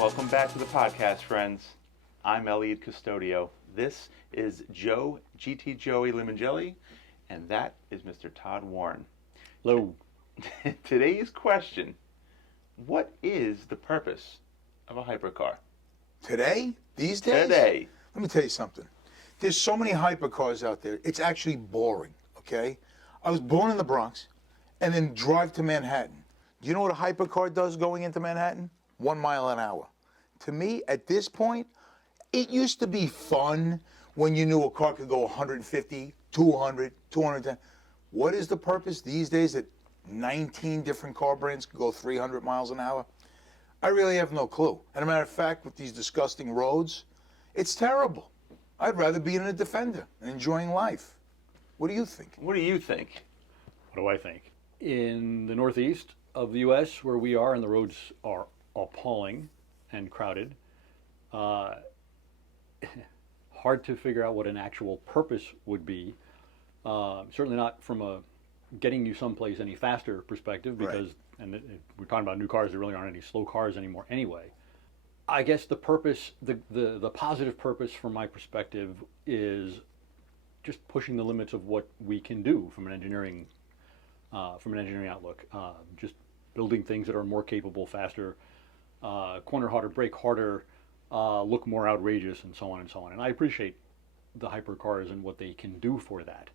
Welcome back to the podcast, friends. I'm Elliot Custodio. This is Joe GT Joey Limongelli, and that is Mr. Todd Warren. Hello. Today's question, what is the purpose of a hypercar? Today? These days? Today. Let me tell you something. There's so many hypercars out there, it's actually boring, okay? I was born in the Bronx and then drive to Manhattan. Do you know what a hypercar does going into Manhattan? 1 mile an hour. To me, at this point, it used to be fun when you knew a car could go 150, 200, 210. What is the purpose these days that 19 different car brands could go 300 miles an hour? I really have no clue. And a matter of fact, with these disgusting roads, it's terrible. I'd rather be in a Defender and enjoying life. What do you think? What do you think? What do I think? In the northeast of the U.S., where we are, and the roads are appalling and crowded, hard to figure out what an actual purpose would be. Certainly not from a getting you someplace any faster perspective, because we're talking about new cars, there really aren't any slow cars anymore anyway. I guess the purpose, the positive purpose from my perspective is just pushing the limits of what we can do from an engineering outlook. Just building things that are more capable, faster, corner harder, brake harder, look more outrageous, and so on and so on. And I appreciate the hypercars and what they can do for that.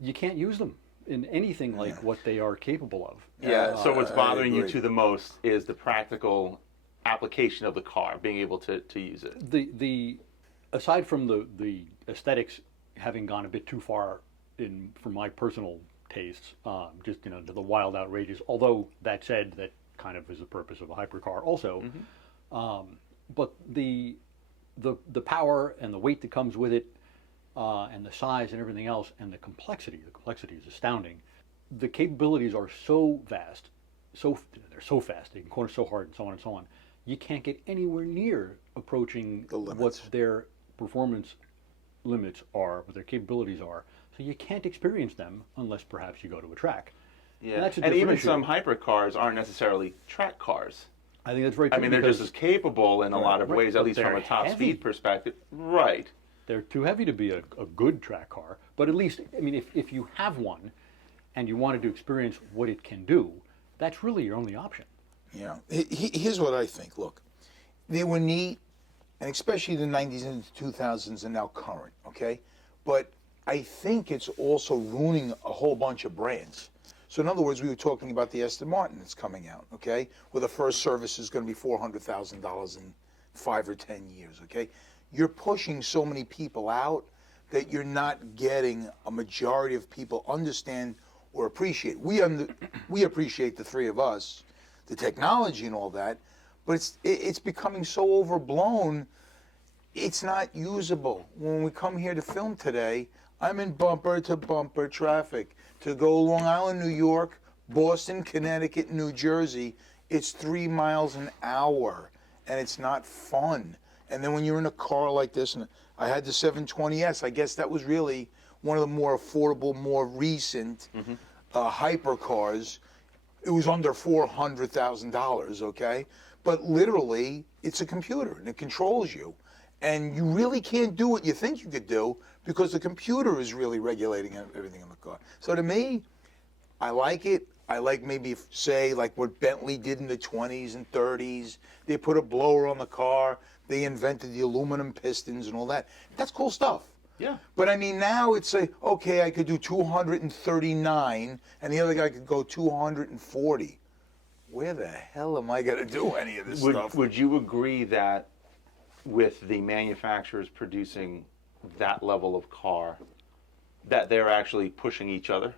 You can't use them in anything like what they are capable of. Yeah, so what's bothering you the most is the practical application of the car, being able to use it. The aside from the aesthetics having gone a bit too far for my personal tastes, just to the wild, outrageous. Although that said, that kind of is the purpose of a hypercar also. Mm-hmm. But the power and the weight that comes with it, and the size and everything else, and the complexity is astounding. The capabilities are so vast, they're so fast, they can corner so hard, and so on and so on. You can't get anywhere near approaching what their performance limits are, what their capabilities are. So you can't experience them unless perhaps you go to a track. Yeah, and even some hypercars aren't necessarily track cars. I think that's very true. I mean, they're just as capable in a lot of ways, at least from a top speed perspective. Right. They're too heavy to be a good track car, but at least, I mean, if you have one and you wanted to experience what it can do, that's really your only option. Yeah. Here's what I think. Look, they were neat, and especially the 90s and the 2000s and now current, okay? But I think it's also ruining a whole bunch of brands. So in other words, we were talking about the Aston Martin that's coming out, okay? Where the first service is going to be $400,000 in 5 or 10 years, okay? You're pushing so many people out that you're not getting a majority of people understand or appreciate. We appreciate, the three of us, the technology and all that, but it's becoming so overblown, it's not usable. When we come here to film today, I'm in bumper to bumper traffic. To go Long Island, New York, Boston, Connecticut, New Jersey, it's 3 miles an hour, and it's not fun. And then when you're in a car like this, and I had the 720S, I guess that was really one of the more affordable, more recent hypercars. It was under $400,000, okay? But literally, it's a computer, and it controls you. And you really can't do what you think you could do because the computer is really regulating everything in the car. So to me, I like it. I like maybe, say, like what Bentley did in the 20s and 30s. They put a blower on the car. They invented the aluminum pistons and all that. That's cool stuff. Yeah. But I mean, now it's okay, I could do 239, and the other guy could go 240. Where the hell am I going to do any of this stuff? Would you agree that with the manufacturers producing that level of car, that they're actually pushing each other?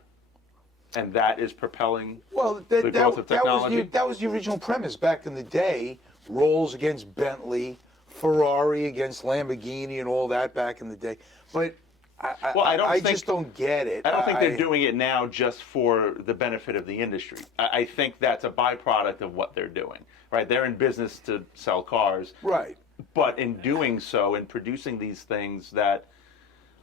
And that is propelling the growth of technology? That was the original premise back in the day. Rolls against Bentley, Ferrari against Lamborghini and all that back in the day. But I just don't get it. I don't think they're doing it now just for the benefit of the industry. I think that's a byproduct of what they're doing, right? They're in business to sell cars. Right. But in doing so, in producing these things that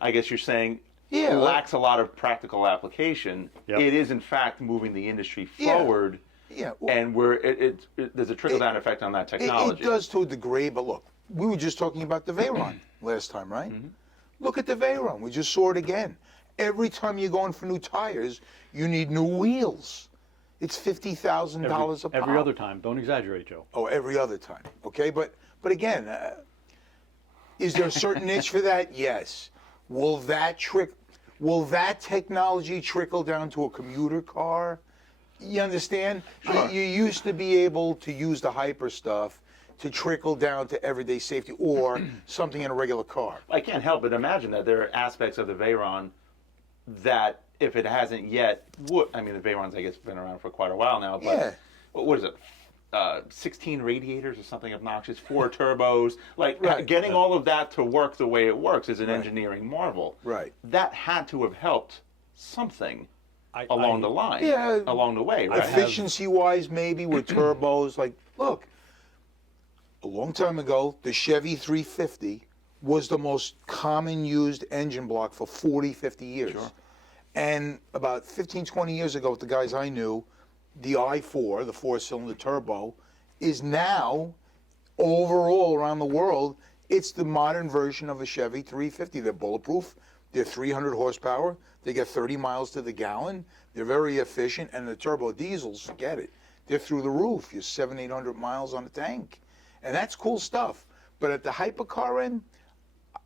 I guess you're saying yeah, lacks a lot of practical application. Yep. It is in fact moving the industry forward Yeah, well- and there's a trickle down effect on that It technology. does to a degree, but look, we were just talking about the Veyron last time, right? Look at the Veyron. We just saw it again. Every time you're going for new tires, you need new wheels. It's $50,000 a pop. Every other time. Don't exaggerate, Joe. Oh, every other time. Okay, but again, is there a certain niche for that? Yes. Will that technology trickle down to a commuter car? You understand? You used to be able to use the hyper stuff to trickle down to everyday safety or something in a regular car. I can't help but imagine that there are aspects of the Veyron that, if it hasn't yet, I mean, the Veyron's, I guess, been around for quite a while now, but Yeah. what is it? 16 radiators or something obnoxious, 4 turbos. Like, Right. getting all of that to work the way it works is an engineering marvel. Right. That had to have helped something I- along I- the line, Yeah. along the way, right? Efficiency-wise, maybe with turbos. Like, look, a long time ago, the Chevy 350 was the most common used engine block for 40, 50 years. Sure. And about 15, 20 years ago, with the guys I knew, the i4, the 4-cylinder turbo, is now, overall around the world, it's the modern version of a Chevy 350. They're bulletproof. They're 300 horsepower. They get 30 miles to the gallon. They're very efficient. And the turbo diesels, forget it. They're through the roof. You're 700, 800 miles on the tank. And that's cool stuff. But at the hypercar end,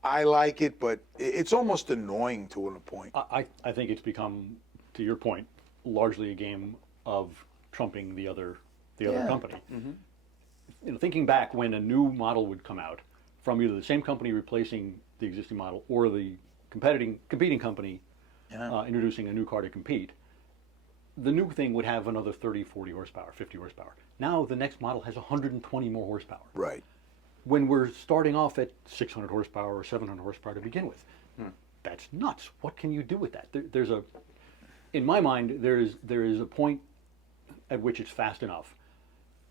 I like it, but it's almost annoying to a point. I think it's become, to your point, largely a game of trumping the other Yeah. company. You know, thinking back when a new model would come out from either the same company replacing the existing model or the competing company introducing a new car to compete, the new thing would have another 30, 40 horsepower, 50 horsepower. Now the next model has 120 more horsepower. Right. When we're starting off at 600 horsepower or 700 horsepower to begin with. That's nuts. What can you do with that? In my mind, there is a point at which it's fast enough,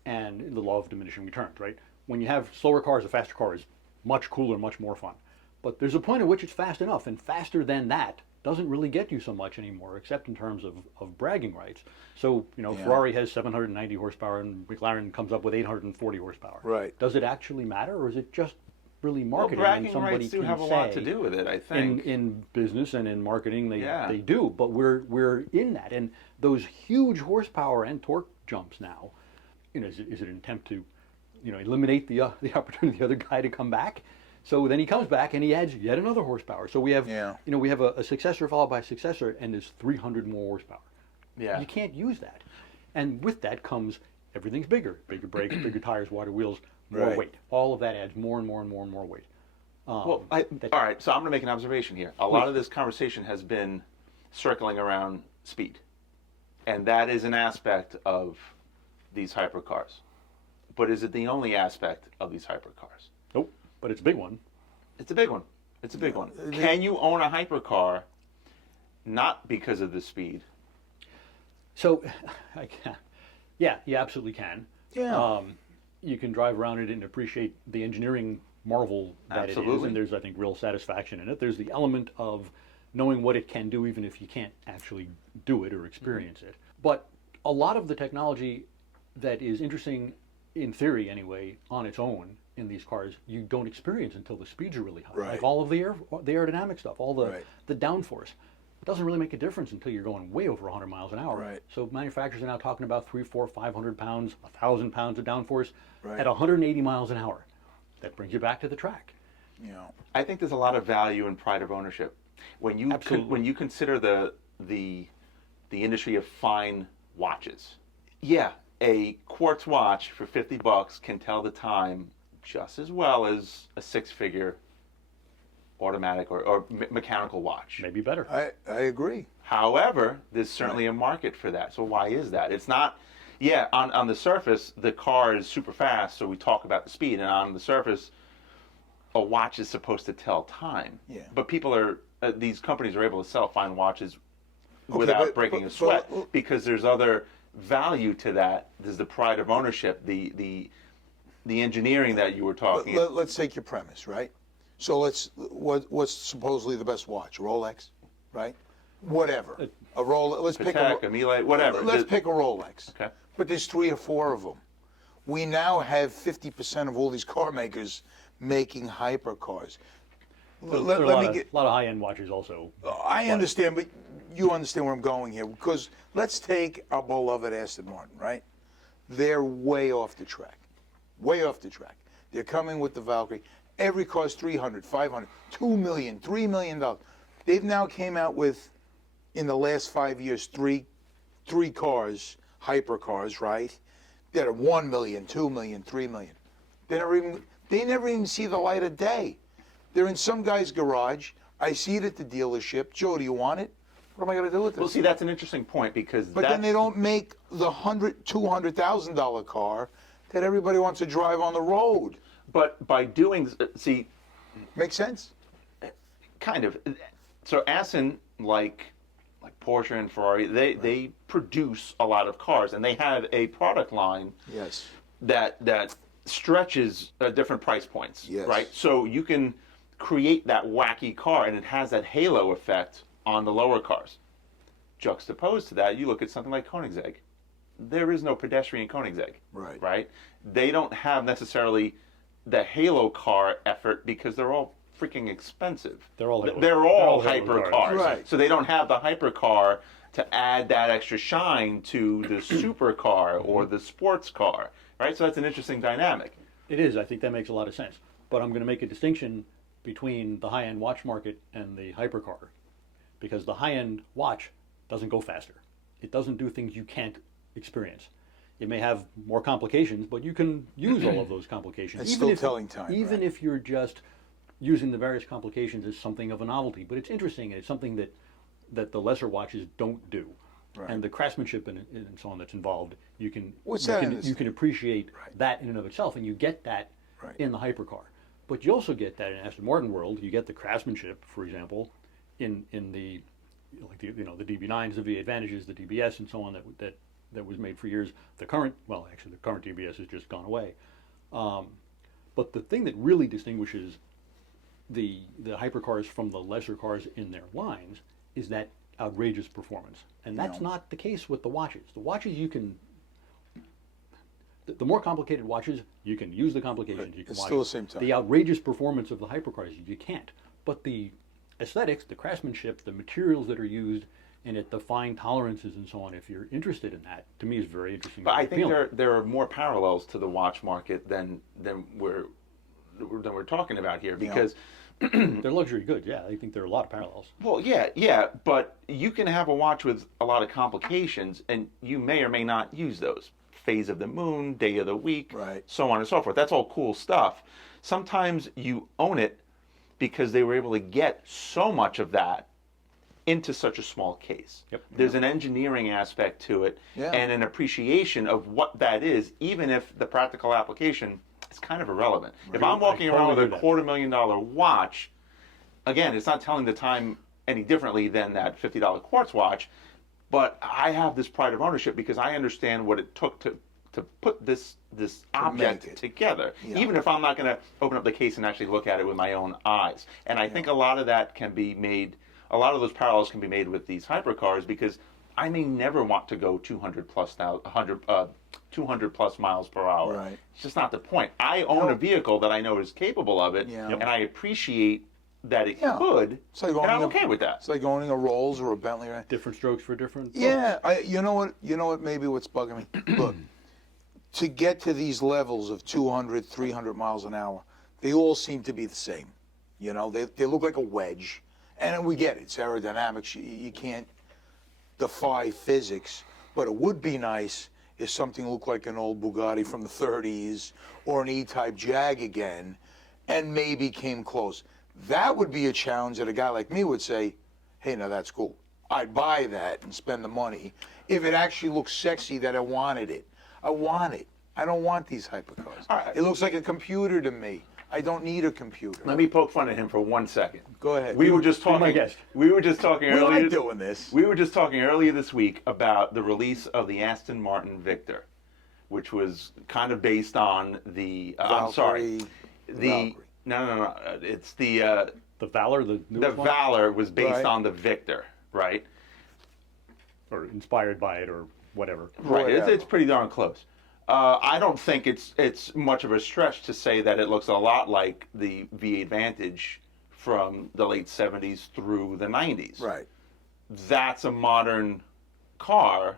and the law of diminishing returns, right? When you have slower cars, a faster car is much cooler, much more fun. But there's a point at which it's fast enough, and faster than that doesn't really get you so much anymore, except in terms of bragging rights. So, you know, Ferrari has 790 horsepower, and McLaren comes up with 840 horsepower. Right. Does it actually matter, or is it just really Well, marketing? bragging and somebody rights do can have a lot to say, do with it, I think. in business and in marketing, they Yeah. do. But we're in that, and those huge horsepower and torque jumps now. You know, is it an attempt to, you know, eliminate the opportunity of the other guy to come back? So then he comes back and he adds yet another horsepower. So we have, you know, we have a successor followed by a successor, and there's 300 more horsepower. Yeah. You can't use that, and with that comes everything's bigger brakes, bigger tires, wider wheels, more Right. weight. All of that adds more and more and more and more weight. Well, all right, so I'm going to make an observation here. A lot of this conversation has been circling around speed, and that is an aspect of these hypercars. But is it the only aspect of these hypercars? Nope, but it's a big one. It's a big one. It's a big one. Can you own a hypercar not because of the speed? So, yeah, you absolutely can. Yeah. You can drive around it and appreciate the engineering marvel that it is, Absolutely. and there's, I think, real satisfaction in it. There's the element of knowing what it can do, even if you can't actually do it or experience it. But a lot of the technology that is interesting, in theory anyway, on its own in these cars, you don't experience until the speeds are really high. Right. Like all of the aerodynamic stuff, all the Right. the downforce. It doesn't really make a difference until you're going way over 100 miles an hour. Right. So manufacturers are now talking about 300, 400, 500 pounds, 1,000 pounds of downforce Right. at 180 miles an hour. That brings you back to the track. You know. I think there's a lot of value in pride of ownership. When you Absolutely. when you consider the industry of fine watches, yeah, a quartz watch for $50 can tell the time just as well as a six-figure automatic or mechanical watch. Maybe better. I agree. However, there's certainly a market for that. So why is that? It's not, yeah, on the surface, the car is super fast, so we talk about the speed, and on the surface, a watch is supposed to tell time. Yeah. But people are, these companies are able to sell fine watches without breaking a sweat because there's other value to that. There's the pride of ownership, the engineering that you were talking about. Let's take your premise, right? So what's supposedly the best watch? Rolex, right? Whatever. A Rolex. Let's pick Patek, Miele, whatever. Let's pick a Rolex. Okay. but there's 3 or 4 of them. We now have 50% of all these car makers making hypercars. There are a lot of high-end watches also. I understand, but you understand where I'm going here. Because let's take our beloved Aston Martin, right? They're way off the track. Way off the track. They're coming with the Valkyrie. Every car's 300, 500, 2 million, $3 million. They've now came out with, in the last 5 years, three cars, hypercars, right? That are 1 million, 2 million, 3 million. They never even see the light of day. They're in some guy's garage. I see it at the dealership. Joe, do you want it? What am I going to do with this? Well, see, that's an interesting point because But then they don't make the $200,000 car that everybody wants to drive on the road. But by doing, see, Make sense? kind of. So Aston, like Porsche and Ferrari, they produce a lot of cars, and they have a product line Yes. that stretches different price points, Yes. right? So you can create that wacky car, and it has that halo effect on the lower cars. Juxtaposed to that, you look at something like Koenigsegg. There is no pedestrian Koenigsegg, Right. right? They don't have necessarily the halo car effort because they're all freaking expensive. They're all hyper cars. Right. So they don't have the hypercar to add that extra shine to the supercar or the sports car, right? So that's an interesting dynamic. It is. I think that makes a lot of sense. But I'm going to make a distinction between the high-end watch market and the hypercar, because the high-end watch doesn't go faster. It doesn't do things you can't experience. It may have more complications, but you can use all of those complications. It's still telling time, Even right? if you're just using the various complications as something of a novelty. But it's interesting, and it's something that the lesser watches don't do. Right. And the craftsmanship and so on that's involved, you can appreciate that in and of itself, and you get that in the hypercar. But you also get that in Aston Martin world. You get the craftsmanship, for example, in the the DB9s, the V Advantages, the DBS, and so on that was made for years. The current DBS has just gone away. But the thing that really distinguishes the hypercars from the lesser cars in their lines is that outrageous performance, and that's not the case with the watches. The watches the more complicated watches, you can use the complications. You can It's watch still the same time. The outrageous performance of the hypercars, you can't. But the aesthetics, the craftsmanship, the materials that are used, and at the fine tolerances and so on, if you're interested in that, to me is very interesting. But I think there are more parallels to the watch market than we're talking about here because they're luxury goods. Yeah, I think there are a lot of parallels. well, yeah, but you can have a watch with a lot of complications, and you may or may not use those. Phase of the moon, day of the week, Right. so on and so forth. That's all cool stuff. Sometimes you own it because they were able to get so much of that into such a small case. Yep. There's an engineering aspect to it and an appreciation of what that is, even if the practical application is kind of irrelevant. If I'm walking around with a $250,000 watch, again, it's not telling the time any differently than that $50 quartz watch, but I have this pride of ownership because I understand what it took to put this object together, even if I'm not going to open up the case and actually look at it with my own eyes. And I think a lot of that can be made, a lot of those parallels can be made with these hypercars because I may never want to go 200 plus miles per hour. Right. It's just not the point. I own a vehicle that I know is capable of it, and I appreciate that it could, It's like and I'm owning okay with that. It's like owning a Rolls or a Bentley. Right? Different strokes for different. Yeah, you know what? Maybe what's bugging me. Look, to get to these levels of 200, 300 miles an hour, they all seem to be the same. You know, they look like a wedge, and we get it. It's aerodynamics. You can't defy physics, but it would be nice if something looked like an old Bugatti from the 30s or an E-Type Jag again, and maybe came close. That would be a challenge that a guy like me would say, hey, now that's cool. I'd buy that and spend the money if it actually looks sexy that I wanted it. I want it. I don't want these hypercars. Right. It looks like a computer to me. I don't need a computer. Let me poke fun at him for 1 second. Go ahead. We were just my talking. guest. We were just talking We earlier. like doing this. We were just talking earlier this week about the release of the Aston Martin Victor, which was kind of based on the. I'm sorry. Valkyrie. No. It's the Valor, the newest one? Valor was based Right. on the Victor, right? Or inspired by it, or whatever. Right, it's Whatever. pretty darn close. I don't think it's much of a stretch to say that it looks a lot like the V8 Vantage from the late 70s through the 90s. Right. That's a modern car,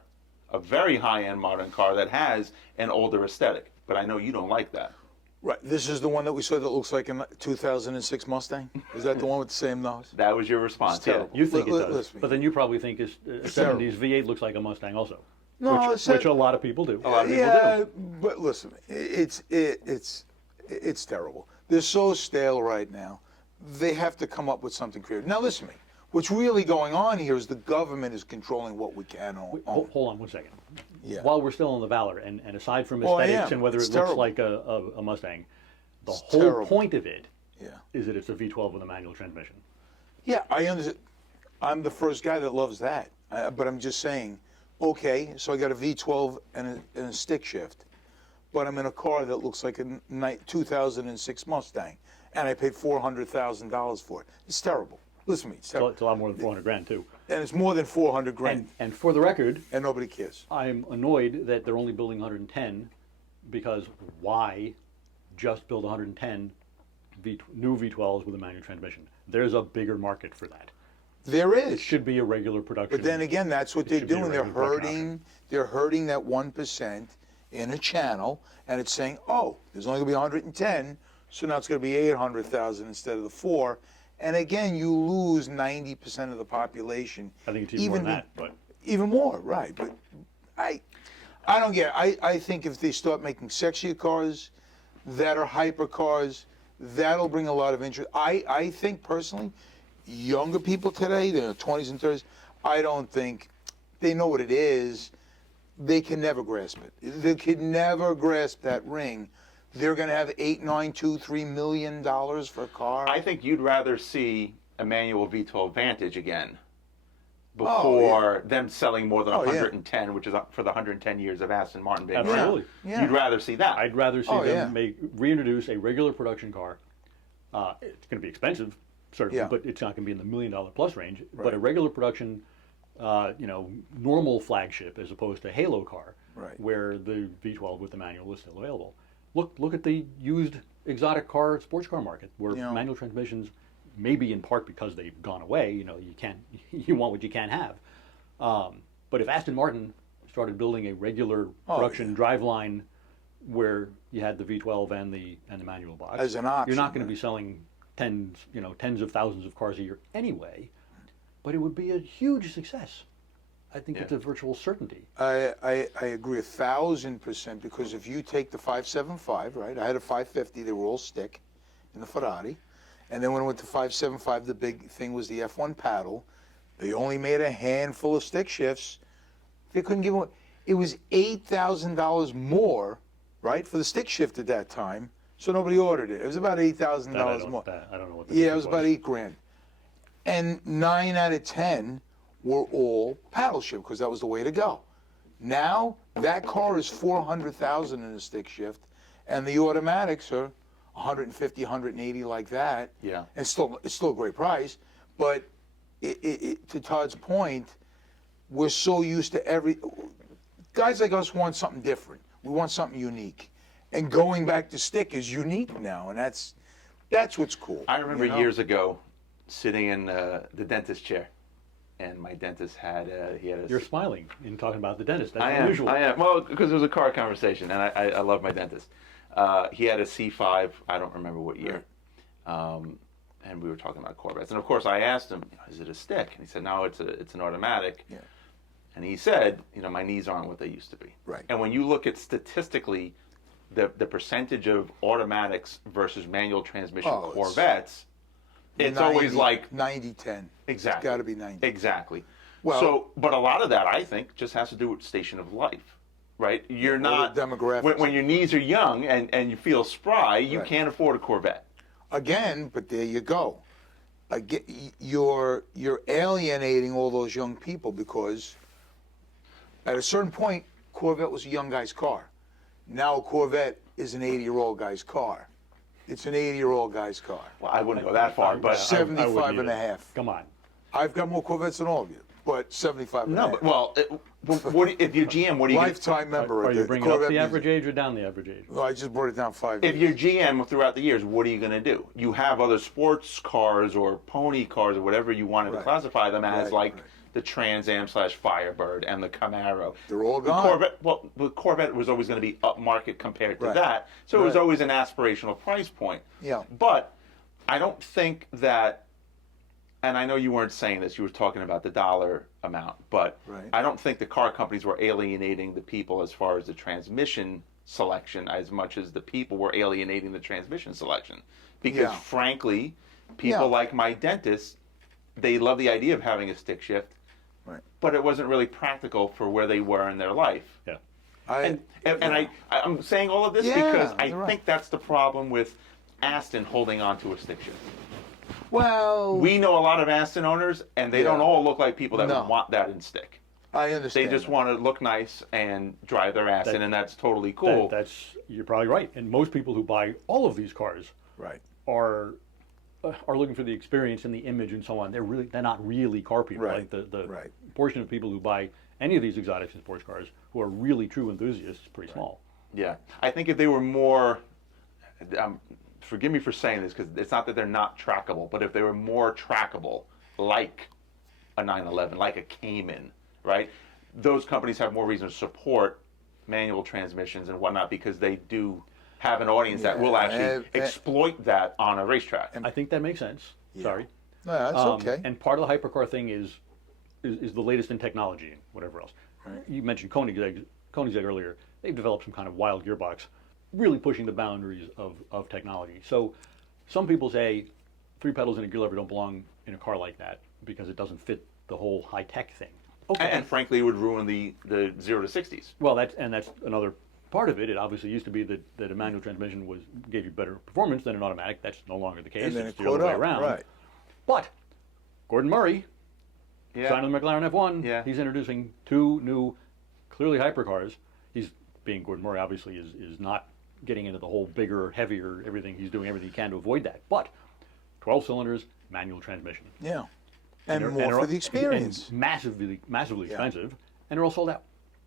a very high-end modern car that has an older aesthetic. But I know you don't like that. Right. This is the one that we saw that looks like a 2006 Mustang? Is that the one with the same nose? That was your response. It's Yeah. terrible. You think it does, Listen. but then you probably think a terrible. 70s V8 looks like a Mustang also. No, which a lot of people do. A lot of people yeah, do. but listen, it's terrible. They're so stale right now. They have to come up with something creative. Now listen to me. What's really going on here is the government is controlling what we can own. Hold on one second. Yeah. While we're still on the Valor, and aside from Oh, I aesthetics am. and whether It's it looks terrible. like a Mustang, the It's whole terrible. point of it Yeah. is that it's a V12 with a manual transmission. Yeah, I understand. I'm the first guy that loves that. But I'm just saying, okay, so I got a V12 and a stick shift, but I'm in a car that looks like a 2006 Mustang, and I paid $400,000 for it. It's terrible. Listen to me, it's So terrible. it's a lot more than 400 grand too. And it's more than 400 grand, And for the record, and nobody cares. I'm annoyed that they're only building 110, because why just build 110 new V12s with a manual transmission? There's a bigger market for that. There It is. should be a regular production. But then again, that's what they're should be a doing. They're regular production hurting. They're hurting that 1% in a channel, and it's saying, oh, there's only going to be 110, so now it's going to be 800,000 instead of the 4. And again, you lose 90% of the population. I think it's even more than that, but Even more, right? But I don't get it. I think if they start making sexier cars that are hypercars, that'll bring a lot of interest. I think personally, younger people today, they're in their 20s and 30s, I don't think they know what it is. They can never grasp it. They can never grasp that ring. They're going to have $8, $9, $2, $3 million for a car. I think you'd rather see a manual V12 Vantage again Oh, before them selling more than Oh, yeah. 110, which is up for the 110 years of Aston Martin being Absolutely. around. Yeah. You'd rather see that. I'd rather see Oh, them yeah. reintroduce a regular production car. It's going to be expensive, certainly, Yeah. but it's not going to be in the $1 million plus range. But Right. a regular production, normal flagship as opposed to Halo car, Right. where the V12 with the manual is still available. Look at the used exotic car, sports car market, where Yeah. manual transmissions, maybe in part because they've gone away. You want what you can't have. But if Aston Martin started building a regular Oh, production driveline where you had the V12 and the manual box, As an option, you're not going to right. be selling tens of thousands of cars a year anyway. But it would be a huge success. I think it's a virtual certainty. I agree 1,000%, because if you take the 575, right? I had a 550, they were all stick in the Ferrari. And then when I went to 575, the big thing was the F1 paddle. They only made a handful of stick shifts. They couldn't give away. It was $8,000 more, right, for the stick shift at that time. So nobody ordered it. It was about $8,000 more. I don't know what the Yeah, it difference was about $8,000. And 9 out of 10 were all paddle shift, because that was the way to go. Now that car is $400,000 in a stick shift, and the automatics are 150, 180 like that. Yeah. And it's still a great price, but to Todd's point, we're so used to guys like us want something different. We want something unique, and going back to stick is unique now, and that's what's cool. I remember you know? years ago sitting in the dentist chair, and my dentist had a You're smiling in talking about the dentist. That's I am. unusual. I am. Well, because it was a car conversation, and I love my dentist. He had a C5. I don't remember what year. And we were talking about Corvettes, and of course I asked him, "Is it a stick?" And he said, "No, it's an automatic." Yeah. And he said, "My knees aren't what they used to be." Right. And when you look at statistically, the percentage of automatics versus manual transmission Oh, Corvettes, it's always like 90-10. exactly. It's got to be 90. Exactly. Well- but a lot of that, I think, just has to do with station of life, right? You're not the demographics. when your knees are young and you feel spry, you Right. can't afford a Corvette. Again, but there you go. Again, you're alienating all those young people, because at a certain point, Corvette was a young guy's car. Now a Corvette is an 80-year-old guy's car. It's an 80-year-old guy's car. Well, I wouldn't go that far, but 75 I wouldn't and a either. half. Come on. I've got more Corvettes than all of you. but 75 and a No, half. but well, if you're GM, what do you? Lifetime member Are of you the bringing up Corvette the Museum. average age or down the average age? Well, I just brought it down 5 If years. you're GM throughout the years, what are you going to do? You have other sports cars or pony cars or whatever you wanted to Right. classify them as, Right, like right. the Trans Am / Firebird and the Camaro. They're all The gone. Corvette, well, the Corvette was always going to be upmarket compared to Right. that, so it was Right. always an aspirational price point. Yeah. But I don't think that, and I know you weren't saying this, you were talking about the dollar amount, but Right. I don't think the car companies were alienating the people as far as the transmission selection as much as the people were alienating the transmission selection. Because Yeah. frankly, people Yeah. like my dentist, they love the idea of having a stick shift, Right. but it wasn't really practical for where they were in their life. Yeah. I'm saying all of this Yeah, because I you're right. think that's the problem with Aston holding on to a stick shift. Well, We know a lot of Aston owners, and they don't Yeah. all look like people that No. would want that in stick. I They understand. just that. want to look nice and drive their ass in, and that's totally cool. You're probably right. And most people who buy all of these cars Right. are looking for the experience and the image and so on. They're not really car people. Right, Like the right. portion of people who buy any of these exotics and sports cars who are really true enthusiasts is pretty small. Yeah, I think if they were more, forgive me for saying this because it's not that they're not trackable, but if they were more trackable, like a 911, like a Cayman, right? Those companies have more reason to support manual transmissions and whatnot because they do have an audience that will actually and- exploit that on a racetrack. I think that makes sense. Sorry. No, that's okay. And part of the hypercar thing is the latest in technology and whatever else. You mentioned Koenigsegg earlier. They've developed some kind of wild gearbox, really pushing the boundaries of technology. So some people say 3 pedals and a gear lever don't belong in a car like that because it doesn't fit the whole high-tech thing. Okay. And frankly, it would ruin the 0 to 60s. Well, that's another part of it. It obviously used to be that a manual transmission gave you better performance than an automatic. That's no longer the case. And then It's it the other caught way up, around. right. But Gordon Murray, Yeah. signed with McLaren F1, Yeah. he's introducing 2 new, clearly hypercars. He's being Gordon Murray, obviously, is not getting into the whole bigger, heavier, everything. He's doing everything he can to avoid that. But 12 cylinders, manual transmission. Yeah. And they're- more they're- for the experience. And massively Yeah. expensive, and they're all sold out.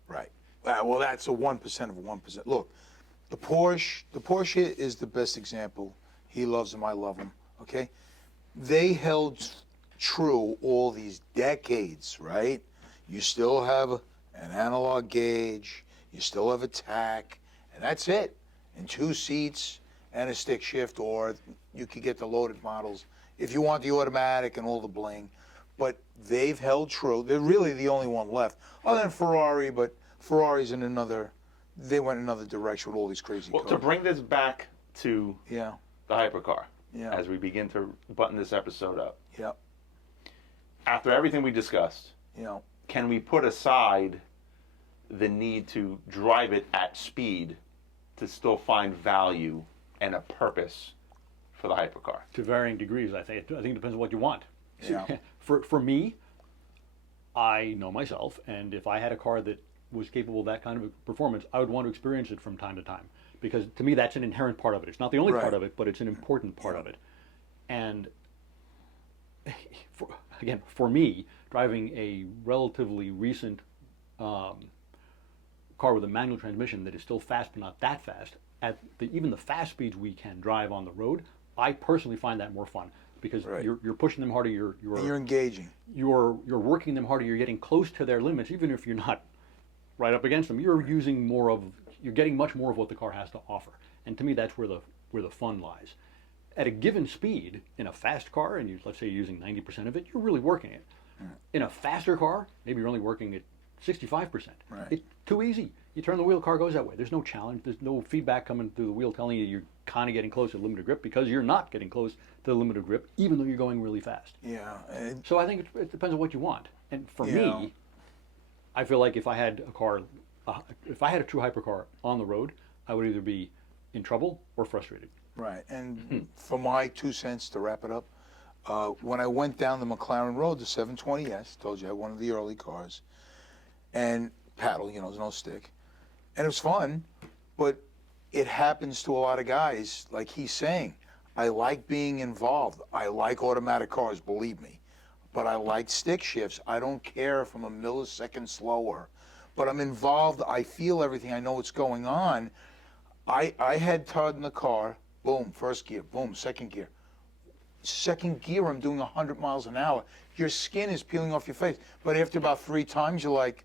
Right. Well, that's a 1% of 1%. Look, the Porsche is the best example. He loves them, I love them. Okay? They held true all these decades, right? You still have an analog gauge, you still have a tack, and that's it. And 2 seats and a stick shift, or you could get the loaded models if you want the automatic and all the bling. But they've held true. They're really the only one left, other than Ferrari. But Ferrari's in they went another direction with all these crazy Well, to cars. bring this back to Yeah, the hypercar, Yeah. as we begin to button this episode up, yeah, after everything we discussed, you know, can we put aside the need to drive it at speed to still find value and a purpose for the hypercar? To varying degrees, I think. I think it depends on what you want. Yeah. For me, I know myself, and if I had a car that was capable of that kind of performance, I would want to experience it from time to time. Because to me, that's an inherent part of it. It's not the only Right. part of it, but it's an important part of it. And for me, driving a relatively recent car with a manual transmission that is still fast but not that fast, at even the fast speeds we can drive on the road, I personally find that more fun because Right. you're pushing them harder. and you're engaging. You're working them harder. You're getting close to their limits, even if you're not right up against them. You're getting much more of what the car has to offer. And to me, that's where the fun lies. At a given speed in a fast car, and let's say you're using 90% of it, you're really working it. In a faster car, maybe you're only working at 65%. Right. It's too easy. You turn the wheel, car goes that way. There's no challenge. There's no feedback coming through the wheel telling you you're kind of getting close to the limit of grip because you're not getting close to the limit of grip, even though you're going really fast. Yeah, and So I think it depends on what you want. And for Yeah. me, I feel like if I had a car, if I had a true hypercar on the road, I would either be in trouble or frustrated. right. And for my 2 cents to wrap it up, when I went down the McLaren Road, the 720S, told you I had one of the early cars, and paddle, there's no stick, and it was fun, but it happens to a lot of guys, like he's saying. I like being involved. I like automatic cars, believe me. but I like stick shifts. I don't care if I'm a millisecond slower, but I'm involved. I feel everything. I know what's going on. I had Todd in the car. Boom, first gear. Boom, second gear. Second gear, I'm doing 100 miles an hour. Your skin is peeling off your face. But after about 3 times, you're like,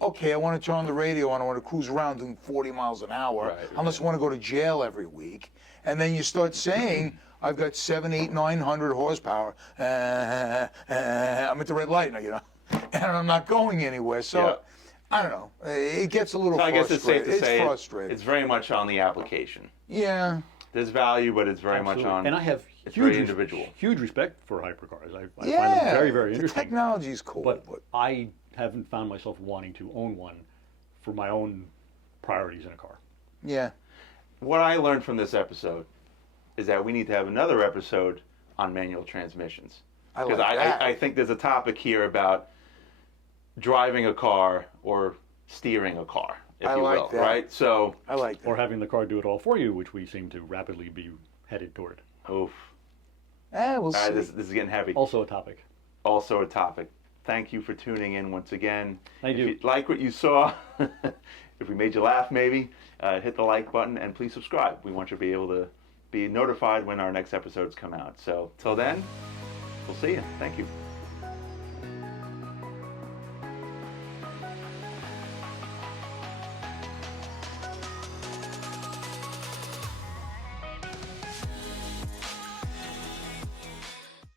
okay, I want to turn on the radio and I want to cruise around doing 40 miles an hour, Right, unless I want to go to jail every week. And then you start saying, I've got 7, 8, 900 horsepower. I'm at the red light now, you know, and I'm not going anywhere. So, Yeah. I don't know. It gets a little I guess frustrating. it's safe to say frustrating. it's very much on the application. Yeah. There's value, but it's very much Absolutely. on. And I have it's huge, very individual. huge respect for hypercars. I find Yeah. them very, very The interesting. technology is cool, But but I haven't found myself wanting to own one for my own priorities in a car. yeah. What I learned from this episode is that we need to have another episode on manual transmissions. I Because like that. I think there's a topic here about driving a car or steering a car, if I you like will, that. right? So, I like that. Or having the car do it all for you, which we seem to rapidly be headed toward. oof. We'll see. This is getting heavy. Also a topic. Also a topic. Thank you for tuning in once again. Thank you. If you like what you saw, if we made you laugh maybe, hit the like button and please subscribe. We want you to be able to be notified when our next episodes come out. So till then, we'll see you. Thank you.